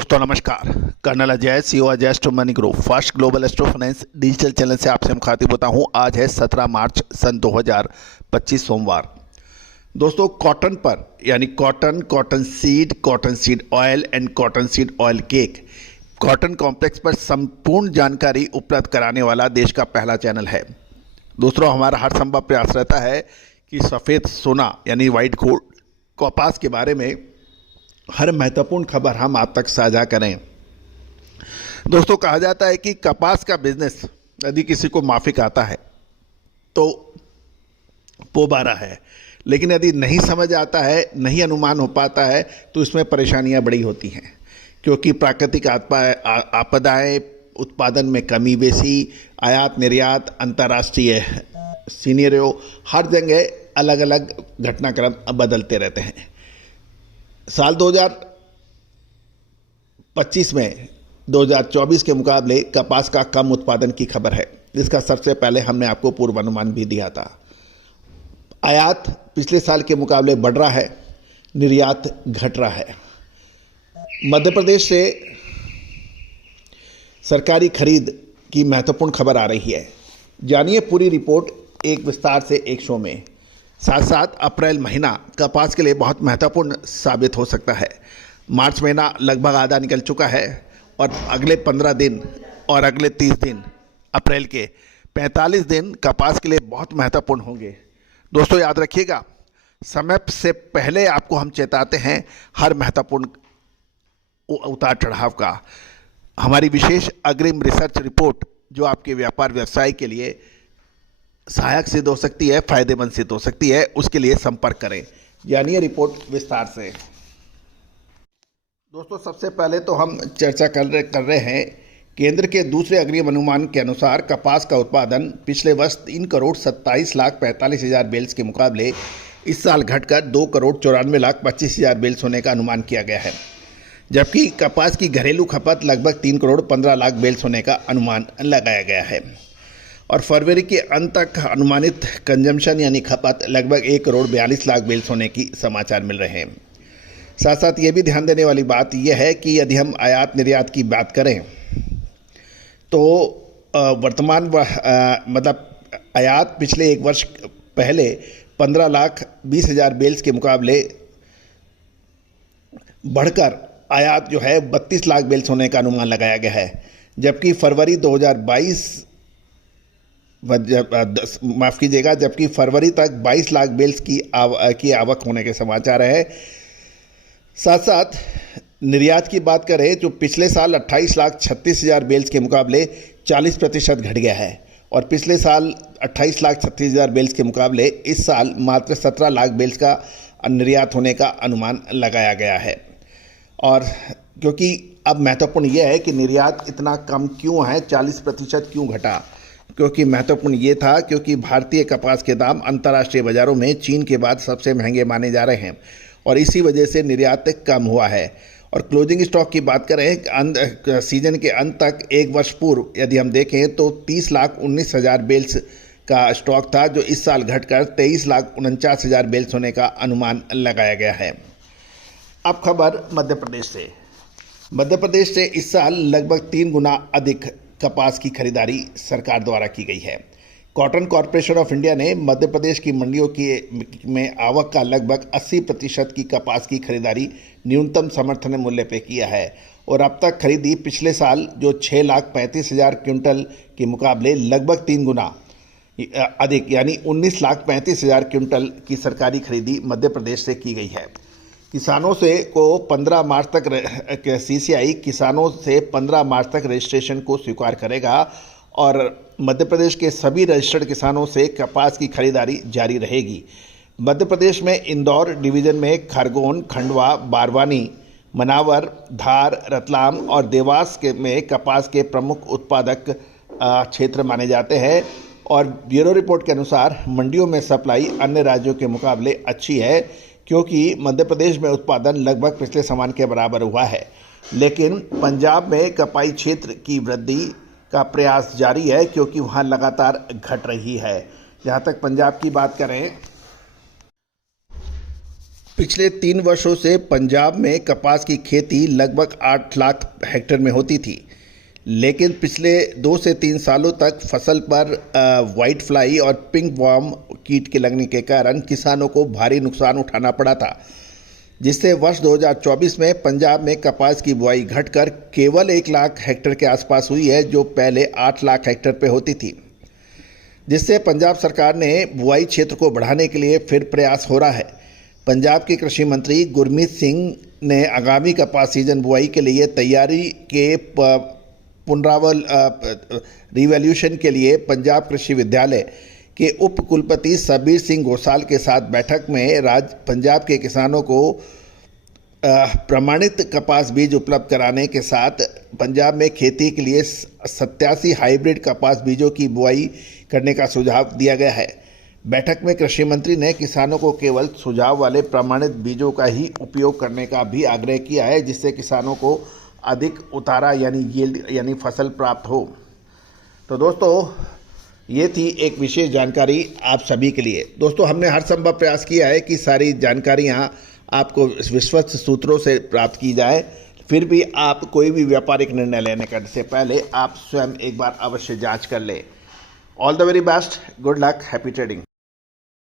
दोस्तों नमस्कार। Colonel Ajay, CEO Ajay Astro Money Group First Global Astro Finance digital channel से आपसे मुखातिब होता हूं। आज है 17 मार्च सन 2025 सोमवार। दोस्तों कॉटन पर यानी cotton seed oil and cotton seed oil cake cotton complex पर संपूर्ण जानकारी उपलब्ध कराने वाला देश का पहला चैनल है। दोस्तों हमारा हर संभव प्रयास रहता है कि सफ़ेद सोना यानी वाइट गोल्ड कपास के बारे में हर महत्वपूर्ण खबर हम आप तक साझा करें। दोस्तों कहा जाता है कि कपास का बिजनेस यदि किसी को माफिक आता है तो पोबारा है, लेकिन यदि नहीं समझ आता है, नहीं अनुमान हो पाता है तो इसमें परेशानियां बड़ी होती हैं, क्योंकि प्राकृतिक आपदाएं, उत्पादन में कमी बेसी, आयात निर्यात, अंतर्राष्ट्रीय सीनियरों, हर जगह अलग अलग घटनाक्रम बदलते रहते हैं। साल 2025 में 2024 के मुकाबले कपास का कम उत्पादन की खबर है, जिसका सबसे पहले हमने आपको पूर्वानुमान भी दिया था। आयात पिछले साल के मुकाबले बढ़ रहा है, निर्यात घट रहा है। मध्य प्रदेश से सरकारी खरीद की महत्वपूर्ण खबर आ रही है। जानिए पूरी रिपोर्ट एक विस्तार से एक शो में। साथ साथ अप्रैल महीना कपास के लिए बहुत महत्वपूर्ण साबित हो सकता है। मार्च महीना लगभग आधा निकल चुका है और अगले 15 दिन और अगले 30 दिन अप्रैल के 45 दिन कपास के लिए बहुत महत्वपूर्ण होंगे। दोस्तों याद रखिएगा, समय से पहले आपको हम चेताते हैं हर महत्वपूर्ण उतार चढ़ाव का। हमारी विशेष अग्रिम रिसर्च रिपोर्ट जो आपके व्यापार व्यवसाय के लिए सहायक सिद्ध हो सकती है, फायदेमंद सिद्ध हो सकती है, उसके लिए संपर्क करें। जानिए रिपोर्ट विस्तार से। दोस्तों सबसे पहले तो हम चर्चा कर रहे हैं केंद्र के दूसरे अग्रिम अनुमान के अनुसार कपास का उत्पादन पिछले वर्ष 3,27,45,000 बेल्स के मुकाबले इस साल घटकर 2,94,25,000 बेल्स होने का अनुमान किया गया है, जबकि कपास की घरेलू खपत लगभग 3,15,00,000 बेल्स होने का अनुमान लगाया गया है और फरवरी के अंत तक अनुमानित कंजम्पशन यानी खपत लगभग 1,42,00,000 बेल्स होने की समाचार मिल रहे हैं। साथ साथ ये भी ध्यान देने वाली बात यह है कि यदि हम आयात निर्यात की बात करें तो वर्तमान मतलब आयात पिछले एक वर्ष पहले 15,20,000 बेल्स के मुकाबले बढ़कर आयात जो है 32,00,000 बेल्स होने का अनुमान लगाया गया है, जबकि फरवरी 2022 जबकि फरवरी तक 22,00,000 बेल्स की आवक होने के समाचार है। साथ साथ निर्यात की बात करें तो पिछले साल 28,36,000 बेल्स के मुकाबले 40% घट गया है और पिछले साल 28,36,000 बेल्स के मुकाबले इस साल मात्र 17,00,000 बेल्स का निर्यात होने का अनुमान लगाया गया है। और क्योंकि अब महत्वपूर्ण यह है कि निर्यात इतना कम क्यों है, 40% क्यों घटा, क्योंकि महत्वपूर्ण ये था क्योंकि भारतीय कपास के दाम अंतर्राष्ट्रीय बाजारों में चीन के बाद सबसे महंगे माने जा रहे हैं और इसी वजह से निर्यात कम हुआ है। और क्लोजिंग स्टॉक की बात करें सीजन के अंत तक एक वर्ष पूर्व यदि हम देखें तो 30,19,000 बेल्स का स्टॉक था, जो इस साल घटकर 23,49,000 बेल्स होने का अनुमान लगाया गया है। अब खबर मध्य प्रदेश से। मध्य प्रदेश से इस साल लगभग 3 गुना अधिक कपास की खरीदारी सरकार द्वारा की गई है। कॉटन कॉरपोरेशन ऑफ इंडिया ने मध्य प्रदेश की मंडियों में आवक का लगभग 80% की कपास की खरीदारी न्यूनतम समर्थन मूल्य पर किया है और अब तक खरीदी पिछले साल जो 6,35,000 क्विंटल के मुकाबले लगभग 3 गुना अधिक यानी 19,35,000 क्विंटल की सरकारी खरीदी मध्य प्रदेश से की गई है। किसानों से को 15 मार्च तक सीसीआई किसानों से 15 मार्च तक रजिस्ट्रेशन को स्वीकार करेगा और मध्य प्रदेश के सभी रजिस्टर्ड किसानों से कपास की खरीदारी जारी रहेगी। मध्य प्रदेश में इंदौर डिवीज़न में खरगोन, खंडवा, बारवानी, मनावर, धार, रतलाम और देवास में कपास के प्रमुख उत्पादक क्षेत्र माने जाते हैं और ब्यूरो रिपोर्ट के अनुसार मंडियों में सप्लाई अन्य राज्यों के मुकाबले अच्छी है, क्योंकि मध्य प्रदेश में उत्पादन लगभग पिछले साल के बराबर हुआ है, लेकिन पंजाब में कपाई क्षेत्र की वृद्धि का प्रयास जारी है क्योंकि वहाँ लगातार घट रही है। जहाँ तक पंजाब की बात करें, पिछले 3 वर्षों से पंजाब में कपास की खेती लगभग 8 लाख हेक्टेयर में होती थी, लेकिन पिछले 2 से 3 सालों तक फसल पर वाइट फ्लाई और पिंक वॉर्म कीट के लगने के कारण किसानों को भारी नुकसान उठाना पड़ा था, जिससे वर्ष 2024 में पंजाब में कपास की बुआई घटकर केवल 1 लाख हेक्टेयर के आसपास हुई है, जो पहले 8 लाख हेक्टेयर पे होती थी, जिससे पंजाब सरकार ने बुआई क्षेत्र को बढ़ाने के लिए फिर प्रयास हो रहा है। पंजाब के कृषि मंत्री गुरमीत सिंह ने आगामी कपास सीजन बुआई के लिए तैयारी के रिवैल्यूएशन के लिए पंजाब कृषि विद्यालय के उप कुलपति सबीर सिंह घोसाल के साथ बैठक में पंजाब के किसानों को प्रमाणित कपास बीज उपलब्ध कराने के साथ पंजाब में खेती के लिए 87 हाइब्रिड कपास बीजों की बुआई करने का सुझाव दिया गया है। बैठक में कृषि मंत्री ने किसानों को केवल सुझाव वाले प्रमाणित बीजों का ही उपयोग करने का भी आग्रह किया है, जिससे किसानों को अधिक उतारा यानी फसल प्राप्त हो। तो दोस्तों, ये थी एक विशेष जानकारी आप सभी के लिए। दोस्तों, हमने हर संभव प्रयास किया है कि सारी जानकारियाँ आपको विश्वस्त सूत्रों से प्राप्त की जाए। फिर भी आप कोई भी व्यापारिक निर्णय लेने से पहले आप स्वयं एक बार अवश्य जांच कर लें। All the very best, good luck, happy trading.